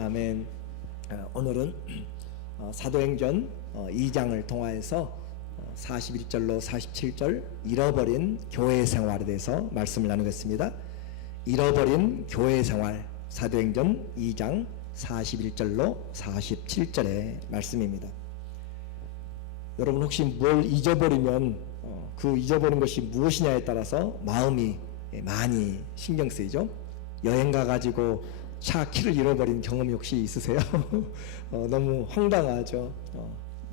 아멘. 오늘은 사도행전 2장을 통하여서 41절로 47절 잃어버린 교회 생활에 대해서 말씀을 나누겠습니다. 잃어버린 교회 생활, 사도행전 2장 41절로 47절의 말씀입니다. 여러분 혹시 뭘 잊어버리면 그 잊어버린 것이 무엇이냐에 따라서 마음이 많이 신경 쓰이죠. 여행 가가지고 차 키를 잃어버린 경험이 혹시 있으세요? 너무 황당하죠.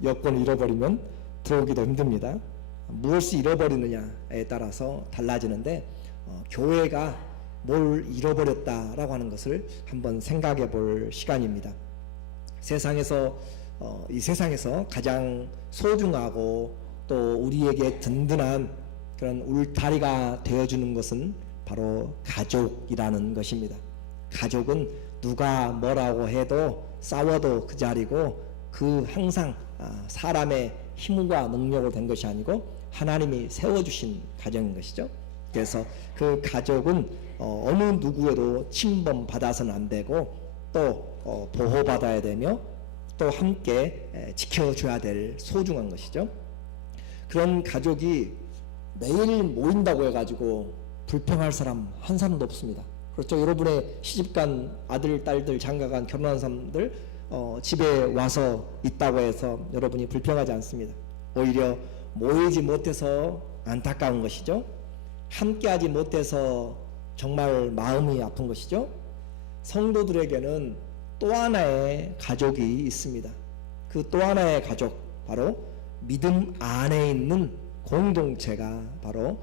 여권을 잃어버리면 들어오기도 힘듭니다. 무엇을 잃어버리느냐에 따라서 달라지는데 교회가 뭘 잃어버렸다라고 하는 것을 한번 생각해 볼 시간입니다. 이 세상에서 가장 소중하고 또 우리에게 든든한 그런 울타리가 되어주는 것은 바로 가족이라는 것입니다. 가족은 누가 뭐라고 해도 싸워도 그 자리고 항상 사람의 힘과 능력으로 된 것이 아니고 하나님이 세워주신 가정인 것이죠. 그래서 그 가족은 어느 누구에도 침범받아서는 안 되고 또 보호받아야 되며 또 함께 지켜줘야 될 소중한 것이죠. 그런 가족이 매일 모인다고 해가지고 불평할 사람 한 사람도 없습니다. 그렇죠. 여러분의 시집간 아들, 딸들, 장가간 결혼한 사람들 집에 와서 있다고 해서 여러분이 불평하지 않습니다. 오히려 모이지 못해서 안타까운 것이죠. 함께하지 못해서 정말 마음이 아픈 것이죠. 성도들에게는 또 하나의 가족이 있습니다. 그 또 하나의 가족, 바로 믿음 안에 있는 공동체가 바로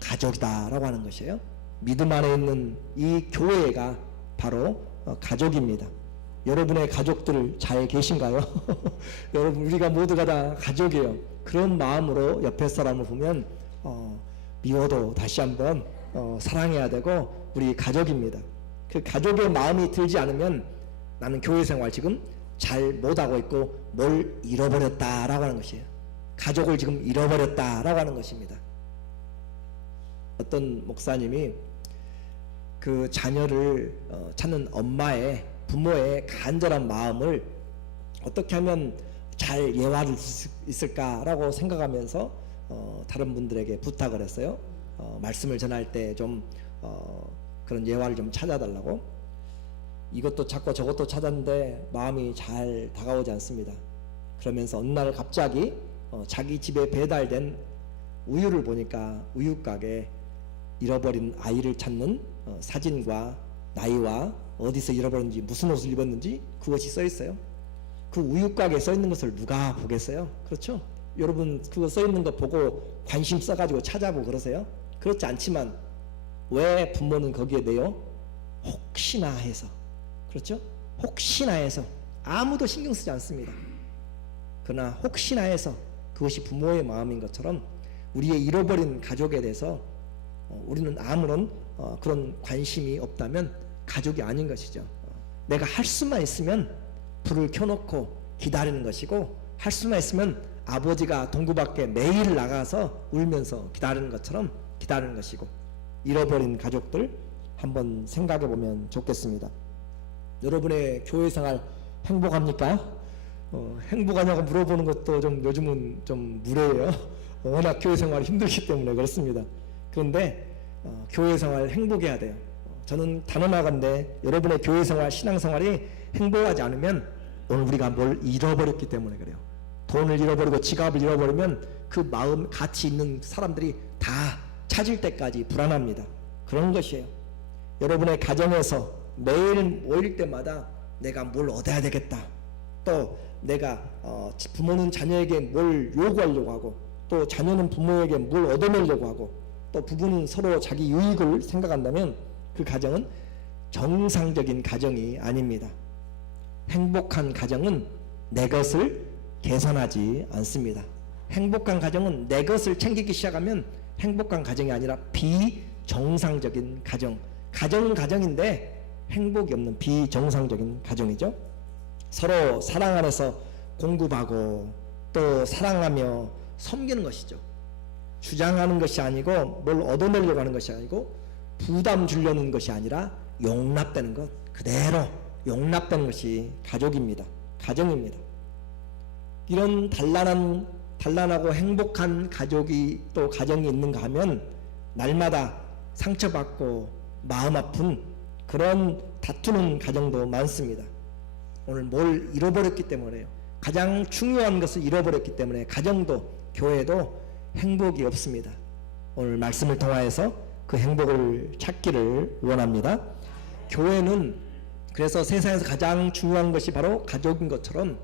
가족이다라고 하는 것이에요. 믿음 안에 있는 이 교회가 바로 가족입니다. 여러분의 가족들 잘 계신가요? 여러분, 우리가 모두가 다 가족이에요. 그런 마음으로 옆에 사람을 보면 미워도 다시 한번 사랑해야 되고 우리 가족입니다. 그 가족의 마음이 들지 않으면 나는 교회 생활 지금 잘 못하고 있고 뭘 잃어버렸다라고 하는 것이에요. 가족을 지금 잃어버렸다라고 하는 것입니다. 어떤 목사님이 그 자녀를 찾는 부모의 간절한 마음을 어떻게 하면 잘 예화를 있을까라고 생각하면서 다른 분들에게 부탁을 했어요. 말씀을 전할 때 좀 그런 예화를 좀 찾아달라고. 이것도 찾고 저것도 찾았는데 마음이 잘 다가오지 않습니다. 그러면서 어느 날 갑자기 자기 집에 배달된 우유를 보니까 우유가게 잃어버린 아이를 찾는 사진과 나이와 어디서 잃어버렸는지 무슨 옷을 입었는지 그것이 써 있어요. 그 우유가게에 써 있는 것을 누가 보겠어요? 그렇죠? 여러분 그거 써 있는 거 보고 관심 써가지고 찾아보고 그러세요? 그렇지 않지만 왜 부모는 거기에 내요? 혹시나 해서. 그렇죠? 혹시나 해서 아무도 신경 쓰지 않습니다. 그러나 혹시나 해서 그것이 부모의 마음인 것처럼 우리의 잃어버린 가족에 대해서 우리는 아무런 그런 관심이 없다면 가족이 아닌 것이죠. 내가 할 수만 있으면 불을 켜놓고 기다리는 것이고 할 수만 있으면 아버지가 동구 밖에 매일 나가서 울면서 기다리는 것처럼 기다리는 것이고 잃어버린 가족들 한번 생각해 보면 좋겠습니다. 여러분의 교회 생활 행복합니까? 행복하냐고 물어보는 것도 좀 요즘은 좀 무례해요. 워낙 교회 생활이 힘들기 때문에 그렇습니다. 그런데 교회 생활 행복해야 돼요. 저는 단언하건대 여러분의 교회 생활, 신앙 생활이 행복하지 않으면 오늘 우리가 뭘 잃어버렸기 때문에 그래요. 돈을 잃어버리고 지갑을 잃어버리면 그 마음 같이 있는 사람들이 다 찾을 때까지 불안합니다. 그런 것이에요. 여러분의 가정에서 매일 모일 때마다 내가 뭘 얻어야 되겠다. 또 내가 부모는 자녀에게 뭘 요구하려고 하고 또 자녀는 부모에게 뭘 얻어내려고 하고 또 부부는 서로 자기 유익을 생각한다면 그 가정은 정상적인 가정이 아닙니다. 행복한 가정은 내 것을 계산하지 않습니다. 행복한 가정은 내 것을 챙기기 시작하면 행복한 가정이 아니라 비정상적인 가정. 가정은 가정인데 행복이 없는 비정상적인 가정이죠. 서로 사랑 안에서 공급하고 또 사랑하며 섬기는 것이죠. 주장하는 것이 아니고 뭘 얻어내려고 하는 것이 아니고 부담 주려는 것이 아니라 용납되는 것, 그대로 용납된 것이 가족입니다. 가정입니다. 이런 단란하고 행복한 가족이 또 가정이 있는가 하면 날마다 상처받고 마음 아픈 그런 다투는 가정도 많습니다. 오늘 뭘 잃어버렸기 때문에요. 가장 중요한 것을 잃어버렸기 때문에 가정도 교회도 행복이 없습니다. 오늘 말씀을 통하여서 그 행복을 찾기를 원합니다. 교회는 그래서 세상에서 가장 중요한 것이 바로 가족인 것처럼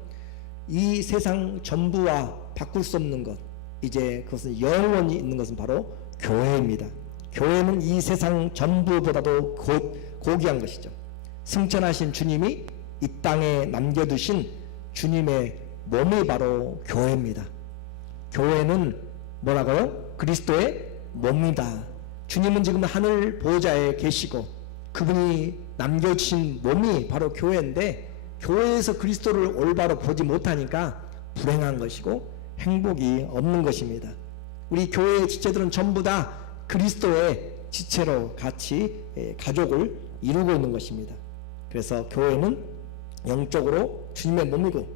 이 세상 전부와 바꿀 수 없는 것, 이제 그것은 영원히 있는 것은 바로 교회입니다. 교회는 이 세상 전부보다도 고귀한 것이죠. 승천하신 주님이 이 땅에 남겨두신 주님의 몸이 바로 교회입니다. 교회는 뭐라고요? 그리스도의 몸이다. 주님은 지금 하늘 보좌에 계시고 그분이 남겨주신 몸이 바로 교회인데, 교회에서 그리스도를 올바로 보지 못하니까 불행한 것이고 행복이 없는 것입니다. 우리 교회의 지체들은 전부 다 그리스도의 지체로 같이 가족을 이루고 있는 것입니다. 그래서 교회는 영적으로 주님의 몸이고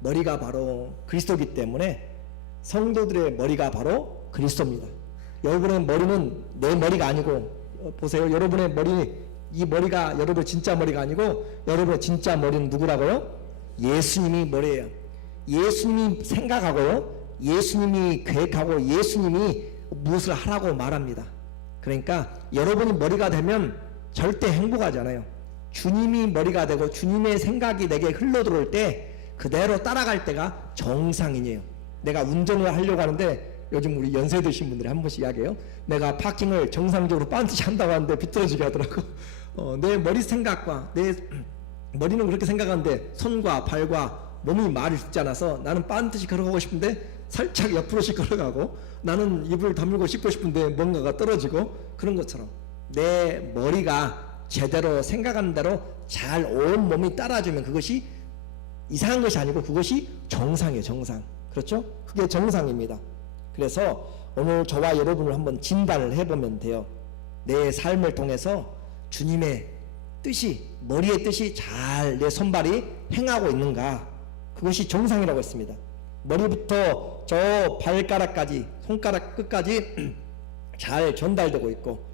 머리가 바로 그리스도이기 때문에 성도들의 머리가 바로 그리스도입니다. 여러분의 머리는 내 머리가 아니고, 보세요. 여러분의 머리, 이 머리가 여러분의 진짜 머리가 아니고 여러분의 진짜 머리는 누구라고요? 예수님이 머리예요. 예수님이 생각하고요, 예수님이 계획하고 예수님이 무엇을 하라고 말합니다. 그러니까 여러분이 머리가 되면 절대 행복하지 않아요. 주님이 머리가 되고 주님의 생각이 내게 흘러들어올 때 그대로 따라갈 때가 정상인이에요. 내가 운전을 하려고 하는데, 요즘 우리 연세 드신 분들이 한 번씩 이야기해요. 내가 파킹을 정상적으로 반드시 한다고 하는데 비틀어지게 하더라고. 내 머리 생각과 내 머리는 그렇게 생각하는데 손과 발과 몸이 말을 듣지 않아서 나는 반드시 걸어가고 싶은데 살짝 옆으로씩 걸어가고, 나는 입을 다물고 싶고 싶은데 뭔가가 떨어지고, 그런 것처럼 내 머리가 제대로 생각하는 대로 잘 온 몸이 따라주면 그것이 이상한 것이 아니고 그것이 정상이에요. 정상. 그렇죠? 그게 정상입니다. 그래서 오늘 저와 여러분을 한번 진단을 해보면 돼요. 내 삶을 통해서 주님의 뜻이, 머리의 뜻이 잘 내 손발이 행하고 있는가, 그것이 정상이라고 했습니다. 머리부터 저 발가락까지, 손가락 끝까지 잘 전달되고 있고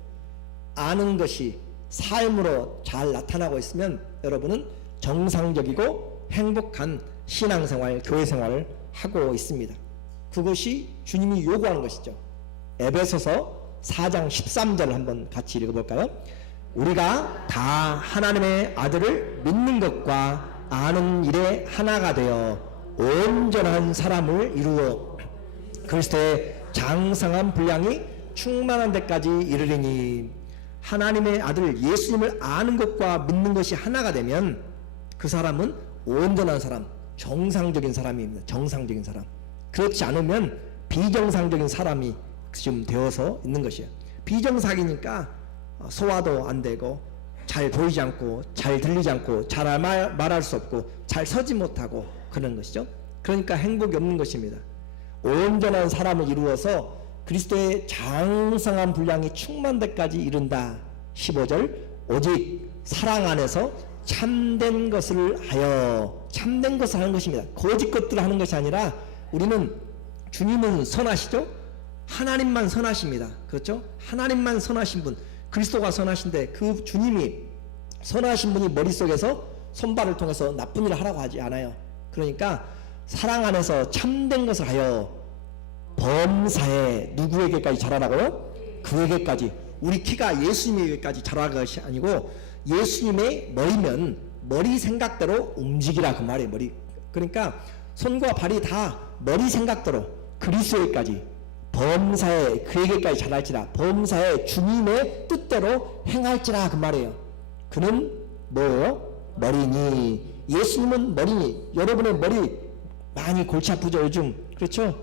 아는 것이 삶으로 잘 나타나고 있으면 여러분은 정상적이고 행복한 신앙생활, 교회생활을 하고 있습니다. 그것이 주님이 요구하는 것이죠. 에베소서 4장 13절을 한번 같이 읽어볼까요? 우리가 다 하나님의 아들을 믿는 것과 아는 일에 하나가 되어 온전한 사람을 이루어 그리스도의 장성한 분량이 충만한 데까지 이르리니, 하나님의 아들 예수님을 아는 것과 믿는 것이 하나가 되면 그 사람은 온전한 사람, 정상적인 사람입니다. 정상적인 사람. 그렇지 않으면 비정상적인 사람이 지금 되어서 있는 것이에요. 비정상이니까 소화도 안 되고 잘 보이지 않고 잘 들리지 않고 잘 말할 수 없고 잘 서지 못하고 그런 것이죠. 그러니까 행복이 없는 것입니다. 온전한 사람을 이루어서 그리스도의 장성한 분량이 충만 데까지 이른다. 15절 오직 사랑 안에서 참된 것을 하여, 참된 것을 하는 것입니다. 거짓 것들을 하는 것이 아니라, 우리는 주님은 선하시죠? 하나님만 선하십니다. 그렇죠? 하나님만 선하신 분, 그리스도가 선하신데 그 주님이 선하신 분이 머릿속에서 손발을 통해서 나쁜 일을 하라고 하지 않아요. 그러니까 사랑 안에서 참된 것을 하여 범사에 누구에게까지 자라라고요? 그에게까지. 우리 키가 예수님에게까지 자라는 것이 아니고 예수님의 머리면 머리 생각대로 움직이라 그 말이에요. 머리. 그러니까 손과 발이 다 머리 생각대로 그리스도에게까지, 범사에 그에게까지 자랄지라, 범사에 주님의 뜻대로 행할지라 그 말이에요. 그는 뭐예요? 머리니. 예수님은 머리니. 여러분의 머리 많이 골치 아프죠 요즘? 그렇죠?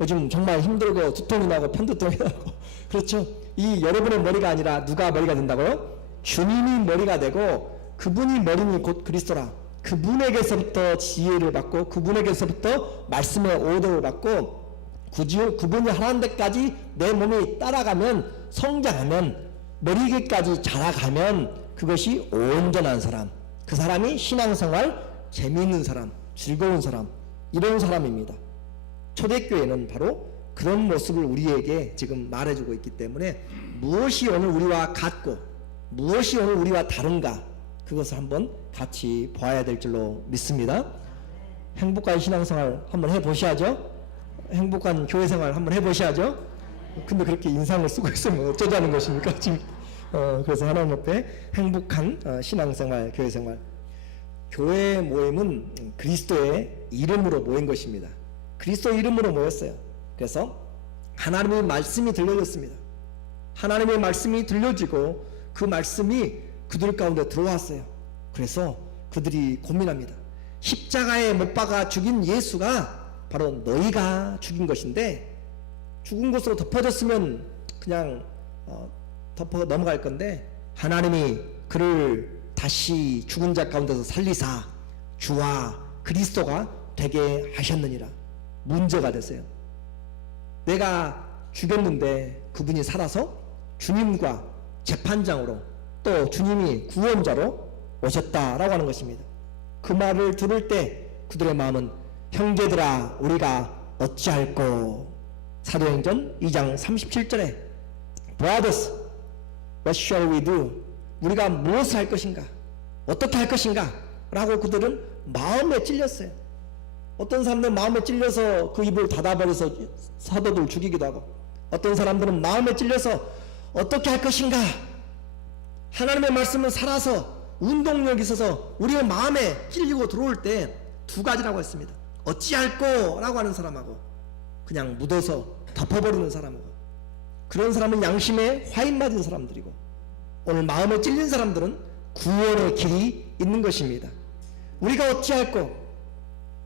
요즘 정말 힘들고 두통이 나고 편두통이 나고 그렇죠? 이 여러분의 머리가 아니라 누가 머리가 된다고요? 주님이 머리가 되고 그분이 머리니 곧 그리스도라. 그분에게서부터 지혜를 받고 그분에게서부터 말씀의 오도를 받고 그분이 하라는 데까지 내 몸이 따라가면, 성장하면, 머리에게까지 자라가면 그것이 온전한 사람, 그 사람이 신앙생활 재미있는 사람, 즐거운 사람, 이런 사람입니다. 초대교회는 바로 그런 모습을 우리에게 지금 말해주고 있기 때문에 무엇이 오늘 우리와 같고 무엇이 오늘 우리와 다른가, 그것을 한번 같이 봐야 될 줄로 믿습니다. 행복한 신앙생활 한번 해보셔야죠. 행복한 교회생활 한번 해보셔야죠. 근데 그렇게 인상을 쓰고 있으면 어쩌자는 것입니까 지금? 그래서 하나님 앞에 행복한 신앙생활, 교회생활. 교회 모임은 그리스도의 이름으로 모인 것입니다. 그리스도 이름으로 모였어요. 그래서 하나님의 말씀이 들려졌습니다. 하나님의 말씀이 들려지고 그 말씀이 그들 가운데 들어왔어요. 그래서 그들이 고민합니다. 십자가에 못 박아 죽인 예수가 바로 너희가 죽인 것인데, 죽은 것으로 덮어졌으면 그냥 덮어 넘어갈 건데 하나님이 그를 다시 죽은 자 가운데서 살리사 주와 그리스도가 되게 하셨느니라. 문제가 됐어요. 내가 죽였는데 그분이 살아서 주님과 재판장으로 또 주님이 구원자로 오셨다라고 하는 것입니다. 그 말을 들을 때 그들의 마음은 형제들아 우리가 어찌할꼬. 사도행전 2장 37절에 Brothers, what shall we do? 우리가 무엇을 할 것인가? 어떻게 할 것인가? 라고 그들은 마음에 찔렸어요. 어떤 사람들은 마음에 찔려서 그 입을 닫아버려서 사도들 죽이기도 하고, 어떤 사람들은 마음에 찔려서 어떻게 할 것인가? 하나님의 말씀은 살아서 운동력이 있어서 우리의 마음에 찔리고 들어올 때 두 가지라고 했습니다. 어찌할꼬 라고 하는 사람하고 그냥 묻어서 덮어버리는 사람하고, 그런 사람은 양심에 화인 맞은 사람들이고, 오늘 마음에 찔린 사람들은 구원의 길이 있는 것입니다. 우리가 어찌할꼬?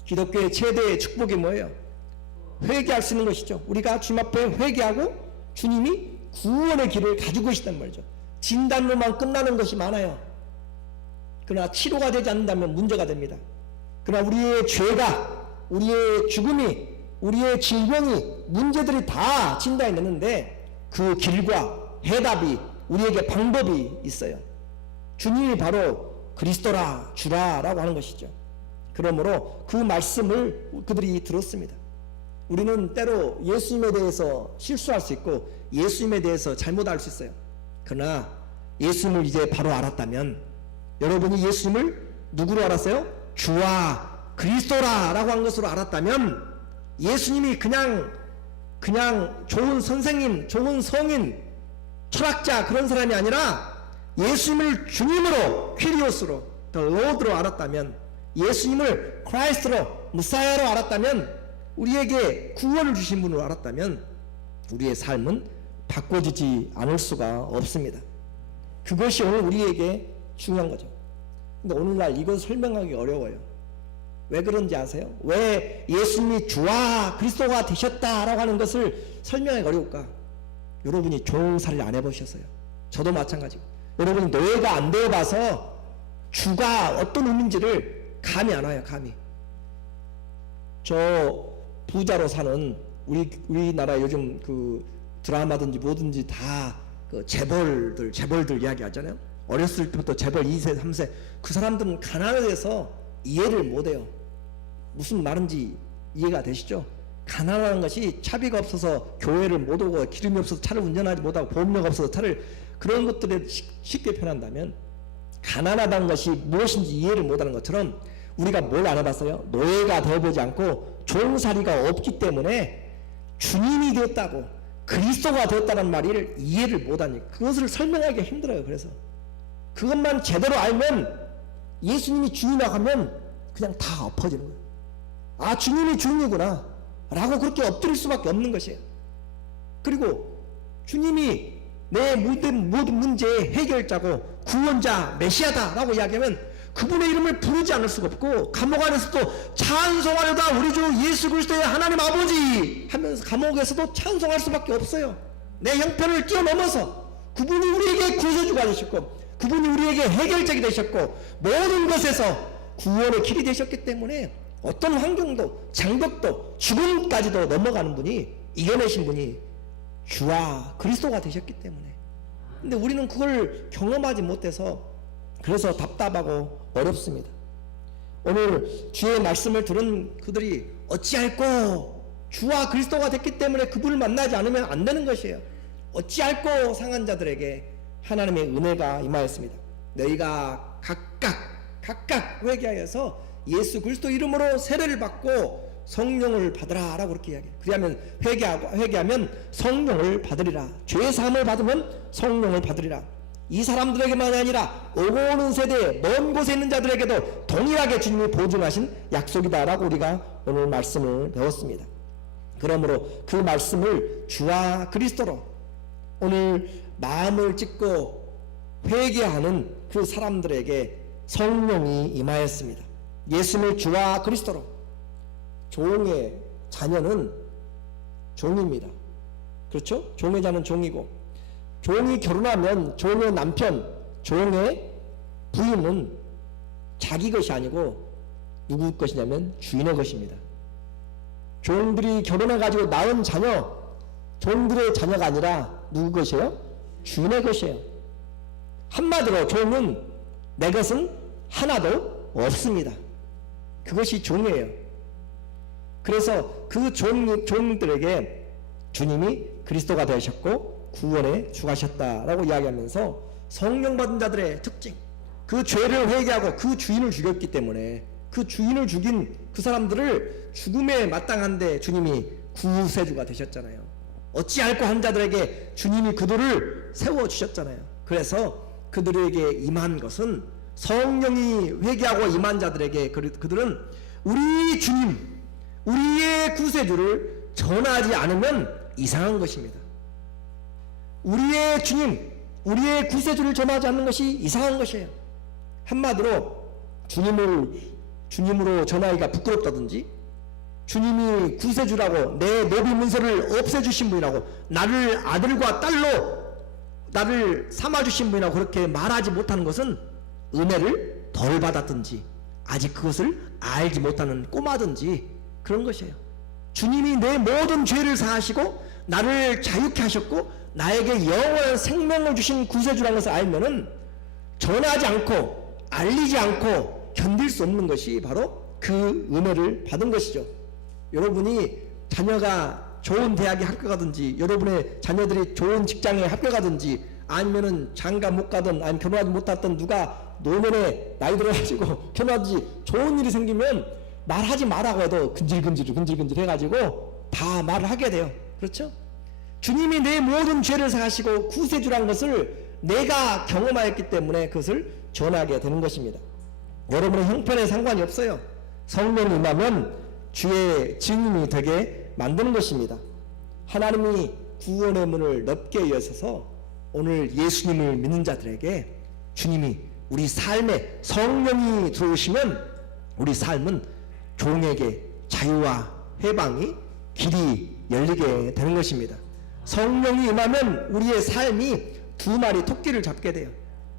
기독교의 최대의 축복이 뭐예요? 회개할 수 있는 것이죠. 우리가 주님 앞에 회개하고 주님이 구원의 길을 가지고 계시단 말이죠. 진단로만 끝나는 것이 많아요. 그러나 치료가 되지 않는다면 문제가 됩니다. 그러나 우리의 죄가, 우리의 죽음이, 우리의 질병이, 문제들이 다 진단이 되는데 그 길과 해답이, 우리에게 방법이 있어요. 주님이 바로 그리스도라, 주라 라고 하는 것이죠. 그러므로 그 말씀을 그들이 들었습니다. 우리는 때로 예수님에 대해서 실수할 수 있고 예수님에 대해서 잘못 알 수 있어요. 그러나 예수님을 이제 바로 알았다면, 여러분이 예수님을 누구로 알았어요? 주와 그리스도라 라고 한 것으로 알았다면, 예수님이 그냥 좋은 선생님, 좋은 성인, 철학자 그런 사람이 아니라 예수님을 주님으로, 퀴리오스로, 더 로드로 알았다면, 예수님을 크라이스트로, 무사야로 알았다면, 우리에게 구원을 주신 분으로 알았다면 우리의 삶은 바꿔지지 않을 수가 없습니다. 그것이 오늘 우리에게 중요한 거죠. 근데 오늘날 이건 설명하기 어려워요. 왜 그런지 아세요? 왜 예수님이 주와 그리스도가 되셨다라고 하는 것을 설명하기 어려울까? 여러분이 종살이를 안 해보셨어요. 저도 마찬가지고, 여러분이 노예가 안 되어봐서 주가 어떤 의미인지를 감이 안 와요. 감이. 저 부자로 사는 우리나라 요즘 그 드라마든지 뭐든지 다 그 재벌들 이야기 하잖아요. 어렸을 때부터 재벌 2세, 3세, 그 사람들은 가난에 대해서 이해를 못해요. 무슨 말인지 이해가 되시죠? 가난한 것이 차비가 없어서 교회를 못 오고, 기름이 없어서 차를 운전하지 못하고, 보험료가 없어서 차를, 그런 것들에 쉽게 표현한다면 가난하다는 것이 무엇인지 이해를 못하는 것처럼 우리가 뭘 알아봤어요? 노예가 되어보지 않고 종살이가 없기 때문에 주님이 되었다고, 그리스도가 되었다는 말을 이해를 못하니 그것을 설명하기가 힘들어요. 그래서 그것만 제대로 알면, 예수님이 주님이라고 하면 그냥 다 엎어지는 거예요. 아, 주님이 주님이구나 라고 그렇게 엎드릴 수밖에 없는 것이에요. 그리고 주님이 내 모든 문제의 해결자고 구원자, 메시아다 라고 이야기하면 그분의 이름을 부르지 않을 수가 없고, 감옥 안에서도 찬송하려다 우리 주 예수 그리스도의 하나님 아버지 하면서 감옥에서도 찬송할 수밖에 없어요. 내 형편을 뛰어넘어서 그분이 우리에게 구세주가 되셨고, 그분이 우리에게 해결책이 되셨고, 모든 것에서 구원의 길이 되셨기 때문에 어떤 환경도, 장벽도, 죽음까지도 넘어가는 분이, 이겨내신 분이 주와 그리스도가 되셨기 때문에. 근데 우리는 그걸 경험하지 못해서 그래서 답답하고 어렵습니다. 오늘 주의 말씀을 들은 그들이 어찌할꼬 주와 그리스도가 됐기 때문에 그분을 만나지 않으면 안 되는 것이에요. 어찌할꼬 상한 자들에게 하나님의 은혜가 임하였습니다. 너희가 각각 회개하여서 예수 그리스도 이름으로 세례를 받고 성령을 받으라 라고 그렇게 이야기해요. 그러면 회개하면 성령을 받으리라. 죄 사함을 받으면 성령을 받으리라. 이 사람들에게만 아니라 오고 오는 세대에 먼 곳에 있는 자들에게도 동일하게 주님이 보증하신 약속이다 라고 우리가 오늘 말씀을 배웠습니다. 그러므로 그 말씀을 주와 그리스도로 오늘 마음을 찢고 회개하는 그 사람들에게 성령이 임하였습니다. 예수님을 주와 그리스도로. 종의 자녀는 종입니다. 그렇죠? 종의 자는 종이고, 종이 결혼하면 종의 남편, 종의 부인은 자기 것이 아니고 누구 것이냐면 주인의 것입니다. 종들이 결혼해가지고 낳은 자녀, 종들의 자녀가 아니라 누구 것이에요? 주인의 것이에요. 한마디로 종은 내 것은 하나도 없습니다. 그것이 종이에요. 그래서 그 종들에게 주님이 그리스도가 되셨고 구원에 주가셨다라고 이야기하면서 성령 받은 자들의 특징, 그 죄를 회개하고 그 주인을 죽였기 때문에 그 주인을 죽인 그 사람들을 죽음에 마땅한데 주님이 구세주가 되셨잖아요. 어찌할꼬 한 자들에게 주님이 그들을 세워주셨잖아요. 그래서 그들에게 임한 것은 성령이 회개하고 임한 자들에게 그들은 우리 주님, 우리의 구세주를 전하지 않으면 이상한 것입니다. 우리의 주님, 우리의 구세주를 전하지 않는 것이 이상한 것이에요. 한마디로 주님으로 전하기가 부끄럽다든지, 주님이 구세주라고 내 노비 문서를 없애주신 분이라고, 나를 아들과 딸로 나를 삼아주신 분이라고 그렇게 말하지 못하는 것은 은혜를 덜 받았든지 아직 그것을 알지 못하는 꼬마든지 그런 것이에요. 주님이 내 모든 죄를 사하시고 나를 자유케 하셨고 나에게 영원한 생명을 주신 구세주라는 것을 알면은 전하지 않고 알리지 않고 견딜 수 없는 것이 바로 그 은혜를 받은 것이죠. 여러분이 자녀가 좋은 대학에 합격하든지, 여러분의 자녀들이 좋은 직장에 합격하든지, 아니면은 장가 못 가든, 아니면 결혼하지 못했던 누가 노년에 나이 들어가지고 결혼하든지 좋은 일이 생기면 말하지 말라고 해도 근질근질 해가지고 다 말을 하게 돼요. 그렇죠? 주님이 내 모든 죄를 사하시고 구세주란 것을 내가 경험하였기 때문에 그것을 전하게 되는 것입니다. 여러분의 형편에 상관이 없어요. 성령이 임하면 주의 증인이 되게 만드는 것입니다. 하나님이 구원의 문을 넓게 여셔서 오늘 예수님을 믿는 자들에게 주님이 우리 삶에 성령이 들어오시면 우리 삶은 종에게 자유와 해방이 길이 열리게 되는 것입니다. 성령이 임하면 우리의 삶이 두 마리 토끼를 잡게 돼요.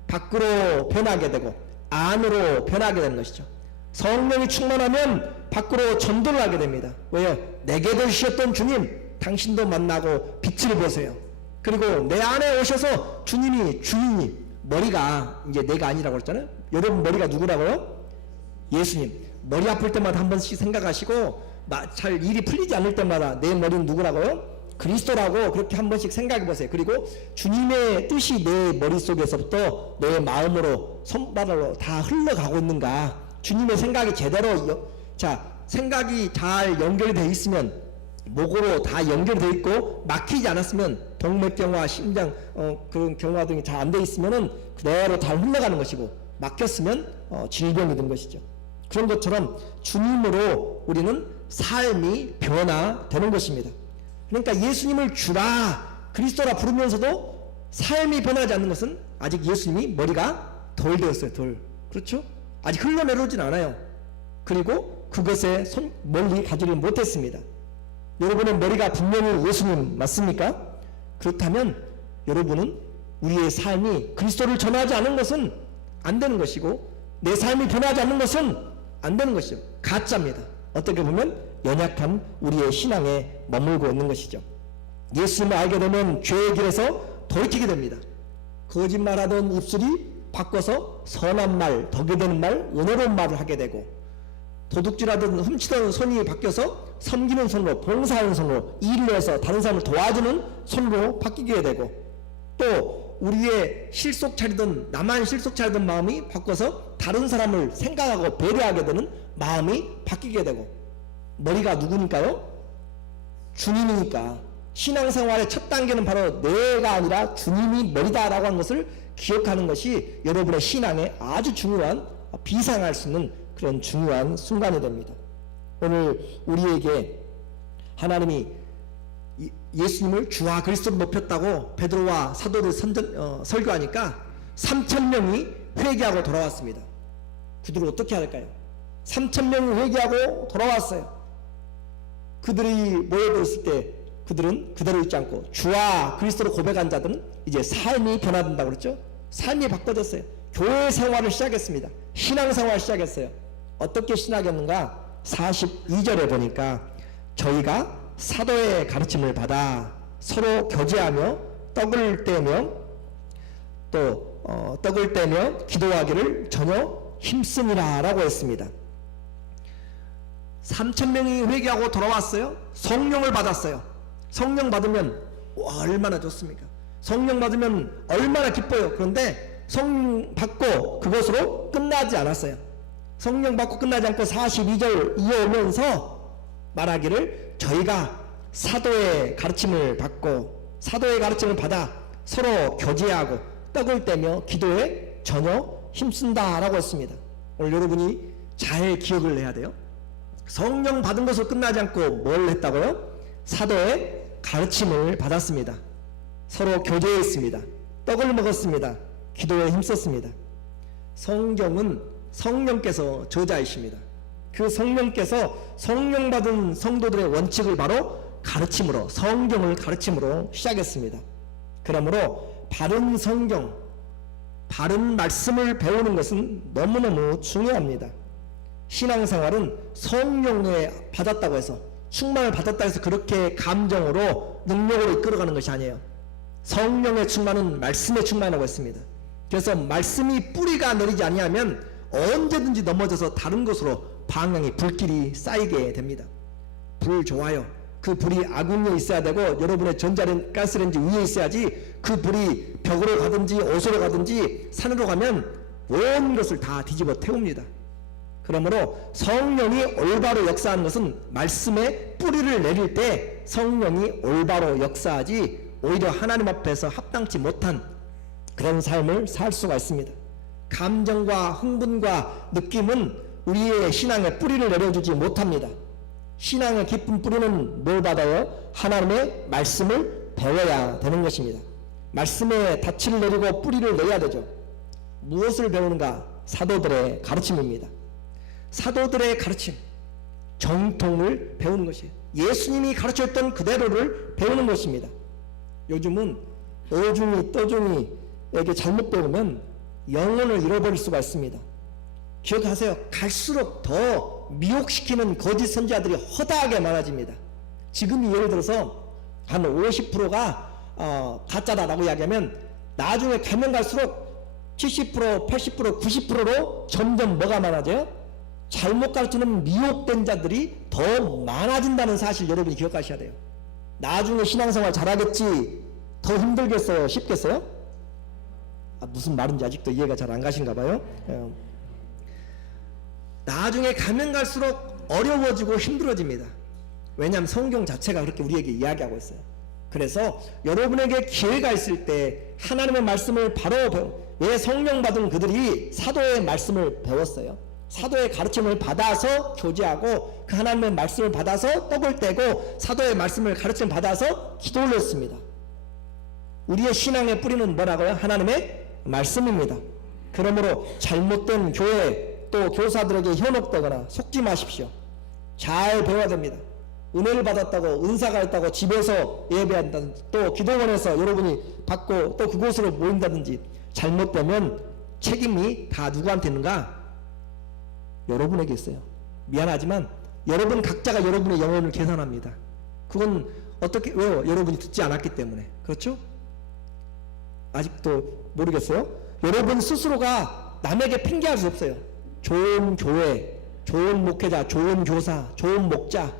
밖으로 변하게 되고 안으로 변하게 되는 것이죠. 성령이 충만하면 밖으로 전도를 하게 됩니다. 왜요? 내게 되셨던 주님, 당신도 만나고 빛을 보세요. 그리고 내 안에 오셔서 주님이, 주인이, 머리가 이제 내가 아니라고 그랬잖아요. 여러분 머리가 누구라고요? 예수님. 머리 아플 때마다 한 번씩 생각하시고 잘 일이 풀리지 않을 때마다 내 머리는 누구라고요? 그리스도라고 그렇게 한 번씩 생각해 보세요. 그리고 주님의 뜻이 내 머릿속에서부터 내 마음으로 손바닥으로 다 흘러가고 있는가, 주님의 생각이 제대로 생각이 잘 연결되어 있으면, 목으로 다 연결되어 있고 막히지 않았으면, 동맥경화, 심장 그런 경화 등이 잘 안 되어 있으면은 그대로 잘 흘러가는 것이고, 막혔으면 질병이 된 것이죠. 그런 것처럼 주님으로 우리는 삶이 변화되는 것입니다. 그러니까 예수님을 주라, 그리스도라 부르면서도 삶이 변하지 않는 것은 아직 예수님이 머리가 덜 되었어요. 덜. 그렇죠? 아직 흘러내려오진 않아요. 그리고 그것에 멀리 가지를 못했습니다. 여러분의 머리가 분명히 예수님 맞습니까? 그렇다면 여러분은 우리의 삶이 그리스도를 전하지 않은 것은 안 되는 것이고, 내 삶이 변하지 않는 것은 안 되는 것이죠. 가짜입니다. 어떻게 보면 연약한 우리의 신앙에 머물고 있는 것이죠. 예수님을 알게 되면 죄의 길에서 돌이키게 됩니다. 거짓말하던 입술이 바꿔서 선한 말, 덕이 되는 말, 은혜로운 말을 하게 되고, 도둑질하던 훔치던 손이 바뀌어서 섬기는 손으로, 봉사하는 손으로, 일을 해서 다른 사람을 도와주는 손으로 바뀌게 되고, 또 우리의 실속 차리던, 나만 실속 차리던 마음이 바꿔서 다른 사람을 생각하고 배려하게 되는 마음이 바뀌게 되고, 머리가 누구니까요? 주님이니까. 신앙생활의 첫 단계는 바로 내가 아니라 주님이 머리다라고 하는 것을 기억하는 것이 여러분의 신앙에 아주 중요한, 비상할 수 있는 그런 중요한 순간이 됩니다. 오늘 우리에게 하나님이 예수님을 주와 그리스도로 높였다고 베드로와 사도들 설교하니까 3,000명이 회개하고 돌아왔습니다. 그들을 어떻게 할까요? 3,000명이 회개하고 돌아왔어요. 그들이 모여들었을 때 그들은 그대로 있지 않고 주와 그리스도로 고백한 자들은 이제 삶이 변화된다고 그랬죠. 삶이 바꿔졌어요. 교회 생활을 시작했습니다. 신앙생활을 시작했어요. 어떻게 시작했는가? 42절에 보니까 저희가 사도의 가르침을 받아 서로 교제하며 떡을 떼며 또 떡을 떼며 기도하기를 전혀 힘쓰니라 라고 했습니다. 3,000명이 회개하고 돌아왔어요. 성령을 받았어요. 성령 받으면 얼마나 좋습니까? 성령 받으면 얼마나 기뻐요. 그런데 성령 받고 그것으로 끝나지 않았어요. 성령 받고 끝나지 않고 42절 이어오면서 말하기를 저희가 사도의 가르침을 받고 사도의 가르침을 받아 서로 교제하고 떡을 떼며 기도에 전혀 힘쓴다 라고 했습니다. 오늘 여러분이 잘 기억을 해야 돼요. 성령 받은 것으로 끝나지 않고 뭘 했다고요? 사도의 가르침을 받았습니다. 서로 교제했습니다. 떡을 먹었습니다. 기도에 힘썼습니다. 성경은 성령께서 저자이십니다. 그 성령께서 성령 받은 성도들의 원칙을 바로 가르침으로, 성경을 가르침으로 시작했습니다. 그러므로 바른 성경, 바른 말씀을 배우는 것은 너무너무 중요합니다. 신앙생활은 성령에 받았다고 해서, 충만을 받았다고 해서 그렇게 감정으로 능력으로 이끌어가는 것이 아니에요. 성령의 충만은 말씀의 충만이라고 했습니다. 그래서 말씀이 뿌리가 내리지 아니하면 언제든지 넘어져서 다른 곳으로 방향이, 불길이 쌓이게 됩니다. 불 좋아요. 그 불이 아궁이에 있어야 되고 여러분의 가스레인지 위에 있어야지, 그 불이 벽으로 가든지 옷으로 가든지 산으로 가면 온 것을 다 뒤집어 태웁니다. 그러므로 성령이 올바로 역사하는 것은 말씀에 뿌리를 내릴 때 성령이 올바로 역사하지, 오히려 하나님 앞에서 합당치 못한 그런 삶을 살 수가 있습니다. 감정과 흥분과 느낌은 우리의 신앙에 뿌리를 내려주지 못합니다. 신앙의 깊은 뿌리는 뭘 받아요? 하나님의 말씀을 배워야 되는 것입니다. 말씀에 닻을 내리고 뿌리를 내야 되죠. 무엇을 배우는가? 사도들의 가르침입니다. 사도들의 가르침, 정통을 배우는 것이에요. 예수님이 가르쳤던 그대로를 배우는 것입니다. 요즘은 오중이 떠중이에게 잘못 배우면 영혼을 잃어버릴 수가 있습니다. 기억하세요. 갈수록 더 미혹시키는 거짓 선지자들이 허다하게 많아집니다. 지금이 예를 들어서 한 50%가 가짜다라고 이야기하면 나중에 가면 갈수록 70%, 80%, 90%로 점점 뭐가 많아져요? 잘못 가르치는 미혹된 자들이 더 많아진다는 사실 여러분이 기억하셔야 돼요. 나중에 신앙생활 잘하겠지, 더 힘들겠어요? 쉽겠어요? 무슨 말인지 아직도 이해가 잘 안 가신가 봐요. 나중에 가면 갈수록 어려워지고 힘들어집니다. 왜냐하면 성경 자체가 그렇게 우리에게 이야기하고 있어요. 그래서 여러분에게 기회가 있을 때 하나님의 말씀을 바로 왜 성령 받은 그들이 사도의 말씀을 배웠어요. 사도의 가르침을 받아서 교제하고 그 하나님의 말씀을 받아서 떡을 떼고 사도의 말씀을 가르침 받아서 기도를 했습니다. 우리의 신앙의 뿌리는 뭐라고요? 하나님의 말씀입니다. 그러므로 잘못된 교회 또 교사들에게 현혹되거나 속지 마십시오. 잘 배워야 됩니다. 은혜를 받았다고, 은사가 있다고 집에서 예배한다든지 또 기도원에서 여러분이 받고 또 그곳으로 모인다든지 잘못되면 책임이 다 누구한테 있는가? 여러분에게 있어요. 미안하지만 여러분 각자가 여러분의 영혼을 계산합니다. 그건 어떻게, 왜요? 여러분이 듣지 않았기 때문에. 그렇죠? 아직도 모르겠어요? 여러분 스스로가 남에게 핑계할 수 없어요. 좋은 교회, 좋은 목회자, 좋은 교사, 좋은 목자,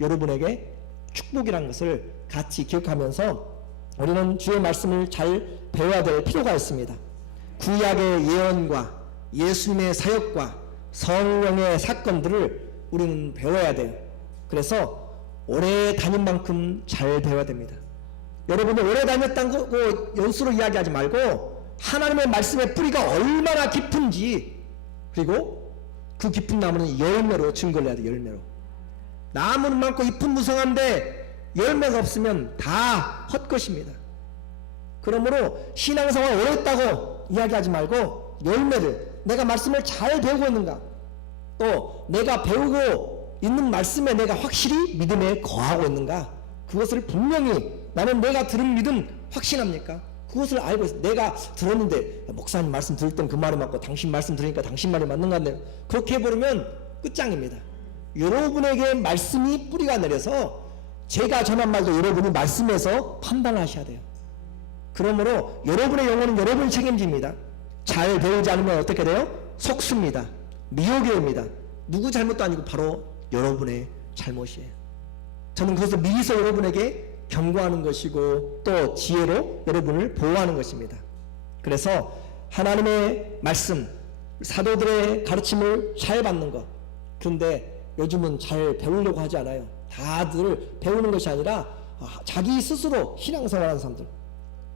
여러분에게 축복이라는 것을 같이 기억하면서 우리는 주의 말씀을 잘 배워야 될 필요가 있습니다. 구약의 예언과 예수님의 사역과 성령의 사건들을 우리는 배워야 돼요. 그래서 오래 다닌 만큼 잘 배워야 됩니다. 여러분이 오래 다녔다고 연수로 이야기하지 말고 하나님의 말씀의 뿌리가 얼마나 깊은지, 그리고 그 깊은 나무는 열매로 증거를 해야 돼요. 열매로. 나무는 많고 잎은 무성한데 열매가 없으면 다 헛것입니다. 그러므로 신앙생활 오래 했다고 이야기하지 말고 열매를, 내가 말씀을 잘 배우고 있는가, 또 내가 배우고 있는 말씀에 내가 확실히 믿음에 거하고 있는가, 그것을 분명히, 나는 내가 들은 믿음 확신합니까? 그것을 알고 있어요. 내가 들었는데 목사님 말씀 들을 땐 그 말이 맞고 당신 말씀 들으니까 당신 말이 맞는 것 같네요. 그렇게 해버리면 끝장입니다. 여러분에게 말씀이 뿌리가 내려서 제가 전한 말도 여러분이 말씀에서 판단하셔야 돼요. 그러므로 여러분의 영혼은 여러분이 책임집니다. 잘 배우지 않으면 어떻게 돼요? 속습니다. 미혹이 옵니다. 누구 잘못도 아니고 바로 여러분의 잘못이에요. 저는 그것을 미리서 여러분에게 경고하는 것이고 또 지혜로 여러분을 보호하는 것입니다. 그래서 하나님의 말씀, 사도들의 가르침을 잘 받는 것, 그런데 요즘은 잘 배우려고 하지 않아요. 다들 배우는 것이 아니라 자기 스스로 신앙생활하는 사람들,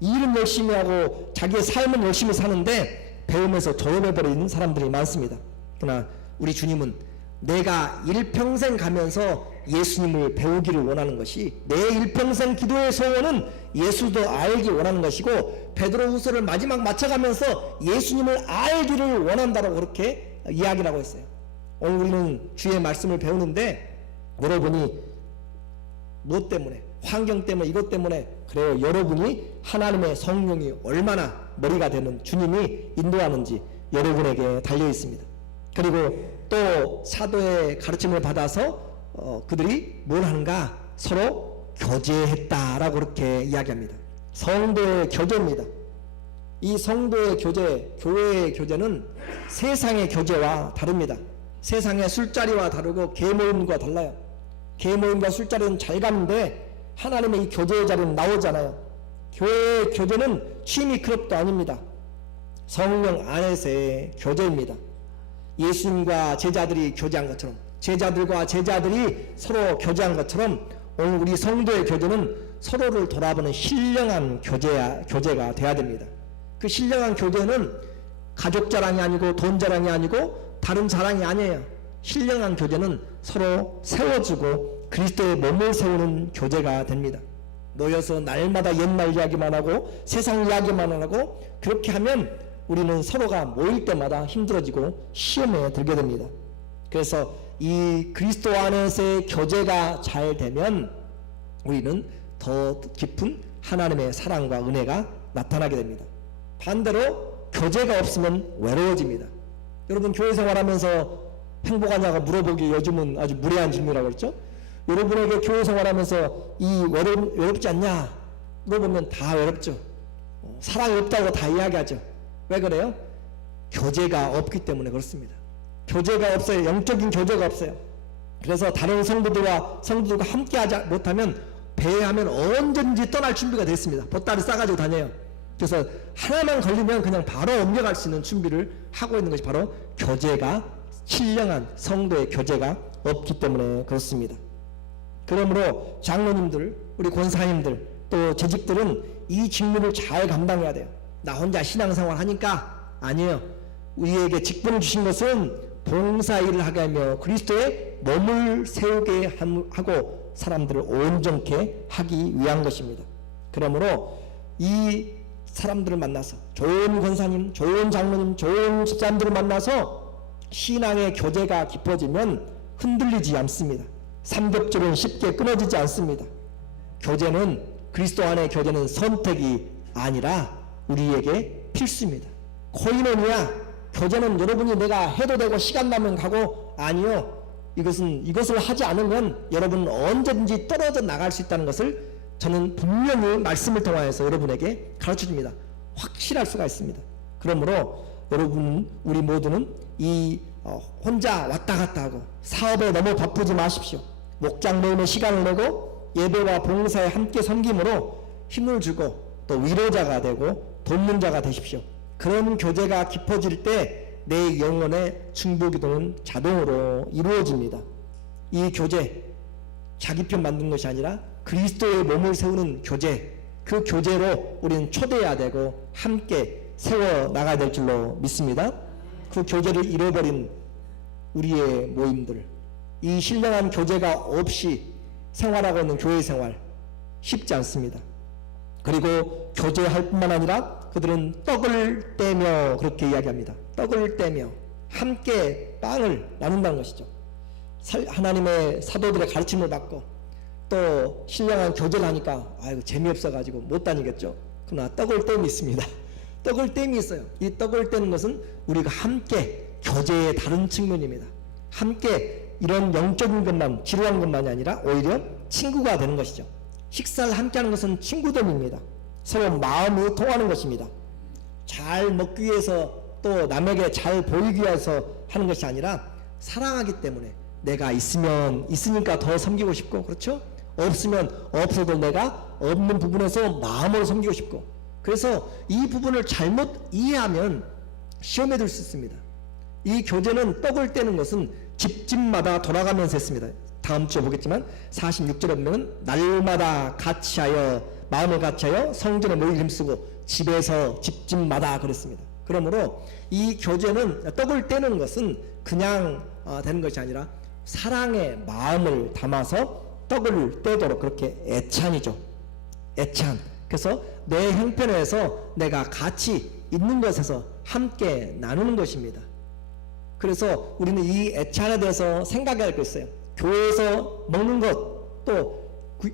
일은 열심히 하고 자기의 삶은 열심히 사는데 배우면서 조용해버리는 사람들이 많습니다. 그러나 우리 주님은 내가 일평생 가면서 예수님을 배우기를 원하는 것이, 내 일평생 기도의 소원은 예수도 알기 원하는 것이고, 베드로후서를 마지막 맞춰가면서 예수님을 알기를 원한다고 그렇게 이야기를 하고 있어요. 오늘 우리는 주의 말씀을 배우는데 여러분이 무엇 때문에, 환경 때문에, 이것 때문에, 그래요, 여러분이 하나님의 성령이 얼마나 머리가 되는 주님이 인도하는지 여러분에게 달려 있습니다. 그리고 또 사도의 가르침을 받아서 그들이 뭘 하는가? 서로 교제했다라고 그렇게 이야기합니다. 성도의 교제입니다. 이 성도의 교제, 교회의 교제는 세상의 교제와 다릅니다. 세상의 술자리와 다르고 계모임과 달라요. 계모임과 술자리는 잘 가는데 하나님의 이 교제의 자리는 나오잖아요. 교회의 교제는 취미 클럽도 아닙니다. 성령 안에서의 교제입니다. 예수님과 제자들이 교제한 것처럼, 제자들과 제자들이 서로 교제한 것처럼 오늘 우리 성도의 교제는 서로를 돌아보는 신령한 교제가 돼야 됩니다. 그 신령한 교제는 가족 자랑이 아니고 돈 자랑이 아니고 다른 자랑이 아니에요. 신령한 교제는 서로 세워주고 그리스도의 몸을 세우는 교제가 됩니다. 모여서 날마다 옛날 이야기만 하고 세상 이야기만 하고 그렇게 하면 우리는 서로가 모일 때마다 힘들어지고 시험에 들게 됩니다. 그래서 이 그리스도 안에서의 교제가 잘 되면 우리는 더 깊은 하나님의 사랑과 은혜가 나타나게 됩니다. 반대로 교제가 없으면 외로워집니다. 여러분 교회 생활하면서 행복하냐고 물어보기 요즘은 아주 무례한 질문이라고 그랬죠. 여러분에게 교회 생활하면서 외롭지 않냐 물어보면 다 외롭죠. 사랑이 없다고 다 이야기하죠. 왜 그래요? 교제가 없기 때문에 그렇습니다. 교제가 없어요. 영적인 교제가 없어요. 그래서 다른 성도들과 함께 하지 못하면 배회하면 언제든지 떠날 준비가 됐습니다. 보따리 싸가지고 다녀요. 그래서 하나만 걸리면 그냥 바로 옮겨갈 수 있는 준비를 하고 있는 것이 바로 교제가, 신령한 성도의 교제가 없기 때문에 그렇습니다. 그러므로 장로님들, 우리 권사님들, 또 재직들은 이 직무를 잘 감당해야 돼요. 나 혼자 신앙생활 하니까 아니에요. 우리에게 직분을 주신 것은 봉사일을 하게 하며 그리스도의 몸을 세우게 하고 사람들을 온전케 하기 위한 것입니다. 그러므로 이 사람들을 만나서, 좋은 권사님, 좋은 장로님, 좋은 집사님들을 만나서 신앙의 교제가 깊어지면 흔들리지 않습니다. 삼겹줄은 쉽게 끊어지지 않습니다. 교제는, 그리스도 안의 교제는 선택이 아니라 우리에게 필수입니다. 코이노니아, 교제는 여러분이 내가 해도 되고 시간 나면 가고, 아니요. 이것을 하지 않으면 여러분은 언제든지 떨어져 나갈 수 있다는 것을 저는 분명히 말씀을 통하여서 여러분에게 가르쳐 줍니다. 확실할 수가 있습니다. 그러므로 여러분, 우리 모두는 이 혼자 왔다 갔다 하고 사업에 너무 바쁘지 마십시오. 목장 모임에 시간을 내고 예배와 봉사에 함께 섬김으로 힘을 주고 또 위로자가 되고 돕는 자가 되십시오. 그런 교제가 깊어질 때 내 영혼의 중보기도는 자동으로 이루어집니다. 이 교제, 자기 편 만든 것이 아니라 그리스도의 몸을 세우는 교제, 그 교제로 우리는 초대해야 되고 함께 세워 나가야 될 줄로 믿습니다. 그 교제를 잃어버린 우리의 모임들, 이 신령한 교제가 없이 생활하고 있는 교회 생활 쉽지 않습니다. 그리고 교제할 뿐만 아니라 그들은 떡을 떼며 그렇게 이야기합니다. 떡을 떼며 함께 빵을 나눈다는 것이죠. 하나님의 사도들의 가르침을 받고 또 신령한 교제를 하니까 아이고 재미없어가지고 못 다니겠죠. 그러나 떡을 떼미 있습니다. 떡을 떼미 있어요. 이 떡을 떼는 것은 우리가 함께 교제의 다른 측면입니다. 함께 이런 영적인 것만, 지루한 것만이 아니라 오히려 친구가 되는 것이죠. 식사를 함께 하는 것은 친구됨입니다. 서로 마음이 통하는 것입니다. 잘 먹기 위해서 또 남에게 잘 보이기 위해서 하는 것이 아니라 사랑하기 때문에 내가 있으니까 더 섬기고 싶고, 그렇죠? 없으면 없어도 내가 없는 부분에서 마음으로 섬기고 싶고, 그래서 이 부분을 잘못 이해하면 시험에 들 수 있습니다. 이 교제는 떡을 떼는 것은 집집마다 돌아가면서 했습니다. 다음 주에 보겠지만 46절에 보면 날마다 같이하여 마음을 같이하여 성전에 모이기 힘쓰고 집에서 집집마다 그랬습니다. 그러므로 이 교제는 떡을 떼는 것은 그냥 되는 것이 아니라 사랑의 마음을 담아서 떡을 떼도록 그렇게 애찬이죠. 애찬. 그래서 내 형편에서 내가 같이 있는 것에서 함께 나누는 것입니다. 그래서 우리는 이 애찬에 대해서 생각해야 할 게 있어요. 교회에서 먹는 것, 또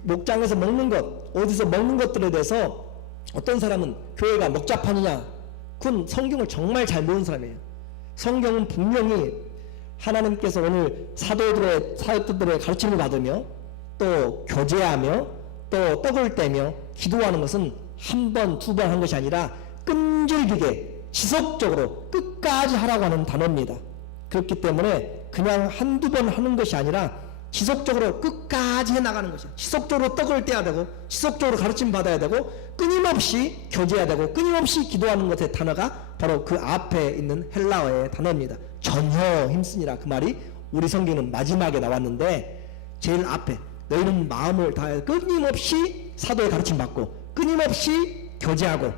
목장에서 먹는 것, 어디서 먹는 것들에 대해서 어떤 사람은 교회가 먹자판이냐, 그건 성경을 정말 잘 모르는 사람이에요. 성경은 분명히 하나님께서 오늘 사도들의 가르침을 받으며 또 교제하며 또 떡을 떼며 기도하는 것은 한 번, 두 번 한 것이 아니라 끈질기게 지속적으로 끝까지 하라고 하는 단어입니다. 그렇기 때문에 그냥 한두 번 하는 것이 아니라 지속적으로 끝까지 해나가는 것이야. 지속적으로 떡을 떼야 되고 지속적으로 가르침 받아야 되고 끊임없이 교제해야 되고 끊임없이 기도하는 것의 단어가 바로 그 앞에 있는 헬라어의 단어입니다. 전혀 힘쓰니라, 그 말이 우리 성경은 마지막에 나왔는데 제일 앞에 너희는 마음을 다해 끊임없이 사도의 가르침 받고 끊임없이 교제하고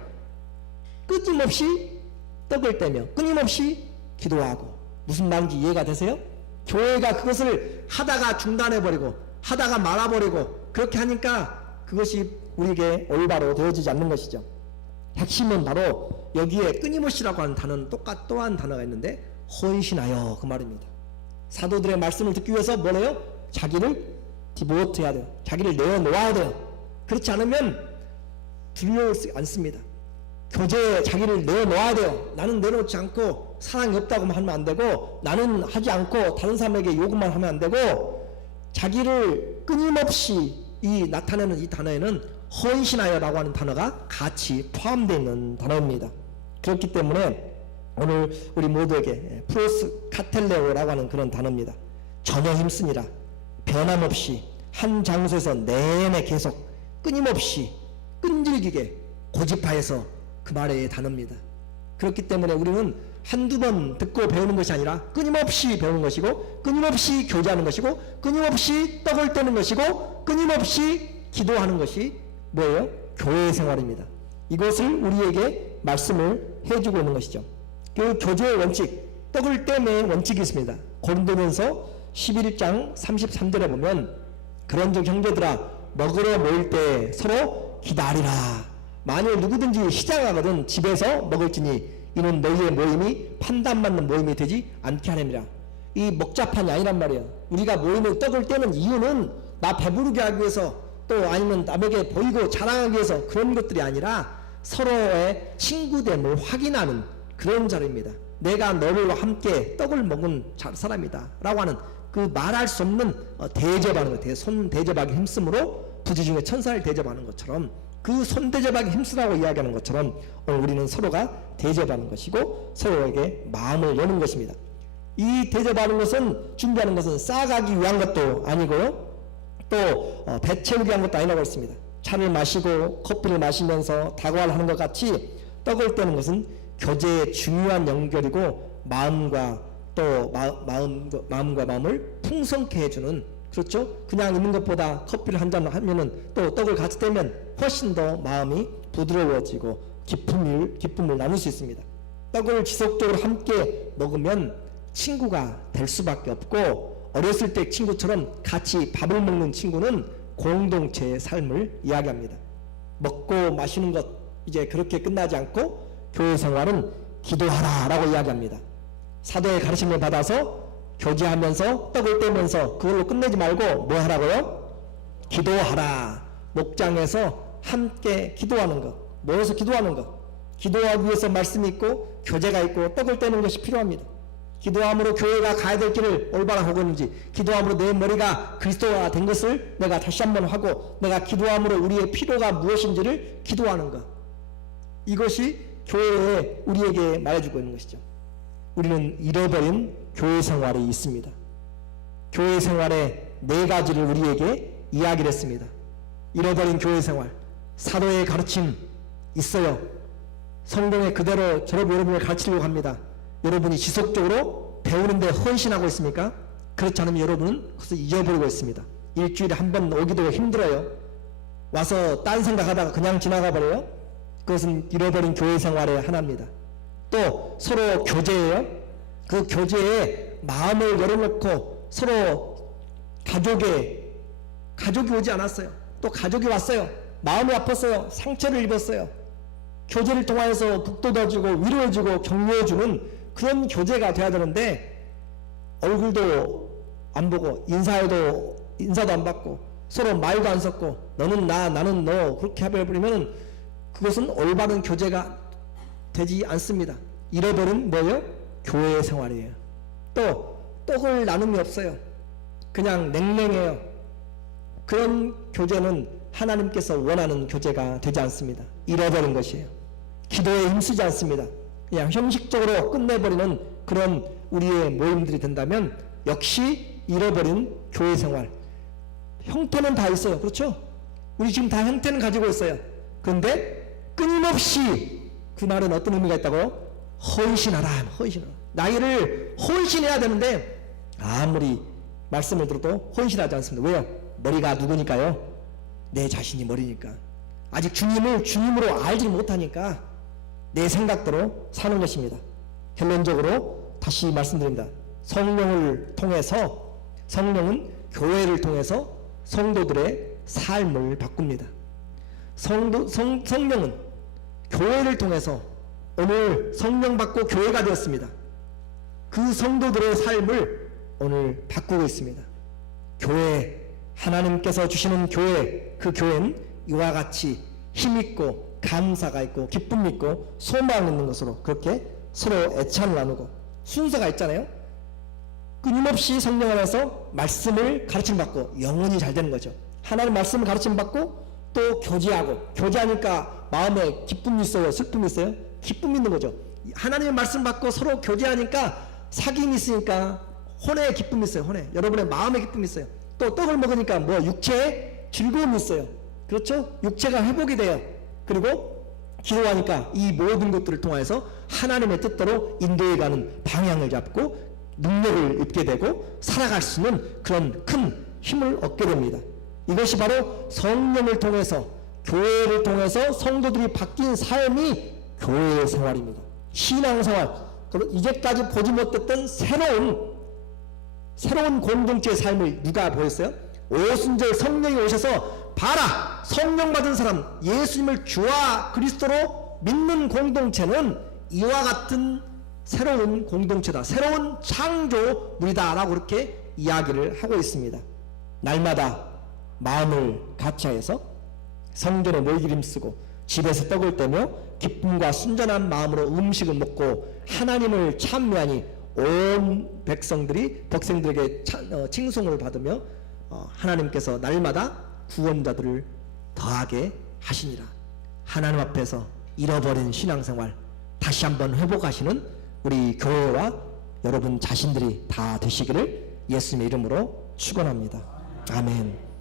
끊임없이 떡을 떼며 끊임없이 기도하고. 무슨 말인지 이해가 되세요? 교회가 그것을 하다가 중단해버리고 하다가 말아버리고 그렇게 하니까 그것이 우리에게 올바로 되어지지 않는 것이죠. 핵심은 바로 여기에 끊임없이라고 하는 단어는 또한 단어가 있는데 헌신하여, 그 말입니다. 사도들의 말씀을 듣기 위해서 뭐래요? 자기를 디보트 해야 돼요. 자기를 내어놓아야 돼요. 그렇지 않으면 두려우지 않습니다. 교제에 자기를 내어놓아야 돼요. 나는 내놓지 않고 사랑이 없다고 하면 안 되고, 나는 하지 않고 다른 사람에게 요구만 하면 안 되고, 자기를 끊임없이 나타내는 이 단어에는 헌신하여라고 하는 단어가 같이 포함되어 있는 단어입니다. 그렇기 때문에 오늘 우리 모두에게 프로스 카텔레오라고 하는 그런 단어입니다. 전혀 힘쓰니라, 변함없이 한 장소에서 내내 계속 끊임없이 끈질기게 고집하여서, 그 말의 단어입니다. 그렇기 때문에 우리는 한두 번 듣고 배우는 것이 아니라 끊임없이 배우는 것이고 끊임없이 교제하는 것이고 끊임없이 떡을 떼는 것이고 끊임없이 기도하는 것이 뭐예요? 교회 생활입니다. 이것을 우리에게 말씀을 해주고 있는 것이죠. 그 교제의 원칙, 떡을 떼매의 원칙이 있습니다. 고린도전서 11장 33절에 보면 그런즉 형제들아 먹으러 모일 때 서로 기다리라. 만일 누구든지 시장하거든 집에서 먹을지니 이는 너희의 모임이 판단받는 모임이 되지 않게 하느니라. 이 먹자판이 아니란 말이에요. 우리가 모임을 떡을 떼는 이유는 나 배부르게 하기 위해서 또 아니면 남에게 보이고 자랑하기 위해서 그런 것들이 아니라 서로의 친구됨을 확인하는 그런 자리입니다. 내가 너를 함께 떡을 먹은 사람이다 라고 하는 그 말할 수 없는 대접하는 것, 손 대접하기 힘쓰므로 부지 중에 천사를 대접하는 것처럼 그 손대접하기 힘쓰라고 이야기하는 것처럼 오늘 우리는 서로가 대접하는 것이고 서로에게 마음을 여는 것입니다. 이 대접하는 것은, 준비하는 것은 쌓아가기 위한 것도 아니고요, 또 배 채우기 위한 것도 아니라고 했습니다. 차를 마시고 커피를 마시면서 다과를 것 같이 떡을 떼는 것은 교제의 중요한 연결이고, 마음과 또 마음과 마음을 풍성케 해주는, 그렇죠? 그냥 있는 것보다 커피를 한 잔 하면은 또 떡을 같이 떼면 훨씬 더 마음이 부드러워지고 기쁨을 나눌 수 있습니다. 떡을 지속적으로 함께 먹으면 친구가 될 수밖에 없고, 어렸을 때 친구처럼 같이 밥을 먹는 친구는 공동체의 삶을 이야기합니다. 먹고 마시는 것 이제 그렇게 끝나지 않고 교회 생활은 기도하라 라고 이야기합니다. 사도의 가르침을 받아서 교제하면서 떡을 떼면서 그걸로 끝내지 말고 뭐 하라고요? 기도하라. 목장에서 함께 기도하는 것, 모여서 기도하는 것, 기도하기 위해서 말씀이 있고 교제가 있고 떡을 떼는 것이 필요합니다. 기도함으로 교회가 가야 될 길을 올바로 하고 있는지, 기도함으로 내 머리가 그리스도가 된 것을 내가 다시 한번 하고, 내가 기도함으로 우리의 필요가 무엇인지를 기도하는 것, 이것이 교회에 우리에게 말해주고 있는 것이죠. 우리는 잃어버린 교회 생활이 있습니다. 교회 생활의 4가지를 우리에게 이야기를 했습니다. 잃어버린 교회 생활, 사도의 가르침 있어요. 성경에 그대로 여러분을 가르치려고 합니다. 여러분이 지속적으로 배우는데 헌신하고 있습니까? 그렇지 않으면 여러분은 그것을 잊어버리고 있습니다. 일주일에 한 번 오기도 힘들어요. 와서 딴 생각하다가 그냥 지나가 버려요. 그것은 잃어버린 교회 생활의 하나입니다. 또 서로 교제예요. 그 교제에 마음을 열어놓고 서로 가족이 오지 않았어요. 또 가족이 왔어요. 마음이 아팠어요. 상처를 입었어요. 교제를 통해서 북돋아주고 위로해주고 격려해주는 그런 교제가 돼야 되는데, 얼굴도 안 보고 인사도 안 받고 서로 말도 안 섞고 너는 나 나는 너 그렇게 해버리면 그것은 올바른 교제가 되지 않습니다. 잃어버린 뭐예요? 교회 생활이에요. 또 떡을 나눔이 없어요. 그냥 냉랭해요. 그런 교제는 하나님께서 원하는 교제가 되지 않습니다. 잃어버린 것이에요. 기도에 힘쓰지 않습니다. 그냥 형식적으로 끝내버리는 그런 우리의 모임들이 된다면 역시 잃어버린 교회 생활. 형태는 다 있어요. 그렇죠? 우리 지금 다 형태는 가지고 있어요. 그런데 끊임없이, 그 말은 어떤 의미가 있다고요? 헌신하라. 나이를 헌신해야 되는데 아무리 말씀을 들어도 헌신하지 않습니다. 왜요? 머리가 누구니까요? 내 자신이 머리니까. 아직 주님으로 알지 못하니까 내 생각대로 사는 것입니다. 결론적으로 다시 말씀드립니다. 성령은 교회를 통해서 성도들의 삶을 바꿉니다. 성령은 교회를 통해서 오늘 성령 받고 교회가 되었습니다. 그 성도들의 삶을 오늘 바꾸고 있습니다. 교회, 하나님께서 주시는 교회, 그 교회는 이와 같이 힘있고 감사가 있고 기쁨이 있고 소망이 있는 것으로 그렇게 서로 애찬을 나누고 순서가 있잖아요. 끊임없이 성령 안에서 말씀을 가르침받고 영혼이 잘 되는 거죠. 하나님 말씀을 가르침받고 또 교제하니까 마음에 기쁨이 있어요? 슬픔이 있어요? 기쁨이 있는 거죠. 하나님의 말씀 받고 서로 교제하니까 사귐이 있으니까 혼의 기쁨이 있어요. 여러분의 마음의 기쁨이 있어요. 또 떡을 먹으니까 육체의 즐거움이 있어요. 그렇죠? 육체가 회복이 돼요. 그리고 기도하니까 이 모든 것들을 통해서 하나님의 뜻대로 인도해가는 방향을 잡고 능력을 입게 되고 살아갈 수 있는 그런 큰 힘을 얻게 됩니다. 이것이 바로 성령을 통해서, 교회를 통해서 성도들이 바뀐 삶이 교회의 생활입니다. 신앙생활, 이제까지 보지 못했던 새로운 공동체의 삶을 누가 보였어요? 오순절 성령이 오셔서 봐라, 성령 받은 사람, 예수님을 주와 그리스도로 믿는 공동체는 이와 같은 새로운 공동체다, 새로운 창조물이다 라고 그렇게 이야기를 하고 있습니다. 날마다 마음을 같이하여서 성전에 모이기를 힘쓰고 집에서 떡을 떼며 기쁨과 순전한 마음으로 음식을 먹고 하나님을 찬미하니 온 백성들에게 칭송을 받으며 하나님께서 날마다 구원자들을 더하게 하시니라. 하나님 앞에서 잃어버린 신앙생활 다시 한번 회복하시는 우리 교회와 여러분 자신들이 다 되시기를 예수님의 이름으로 축원합니다. 아멘.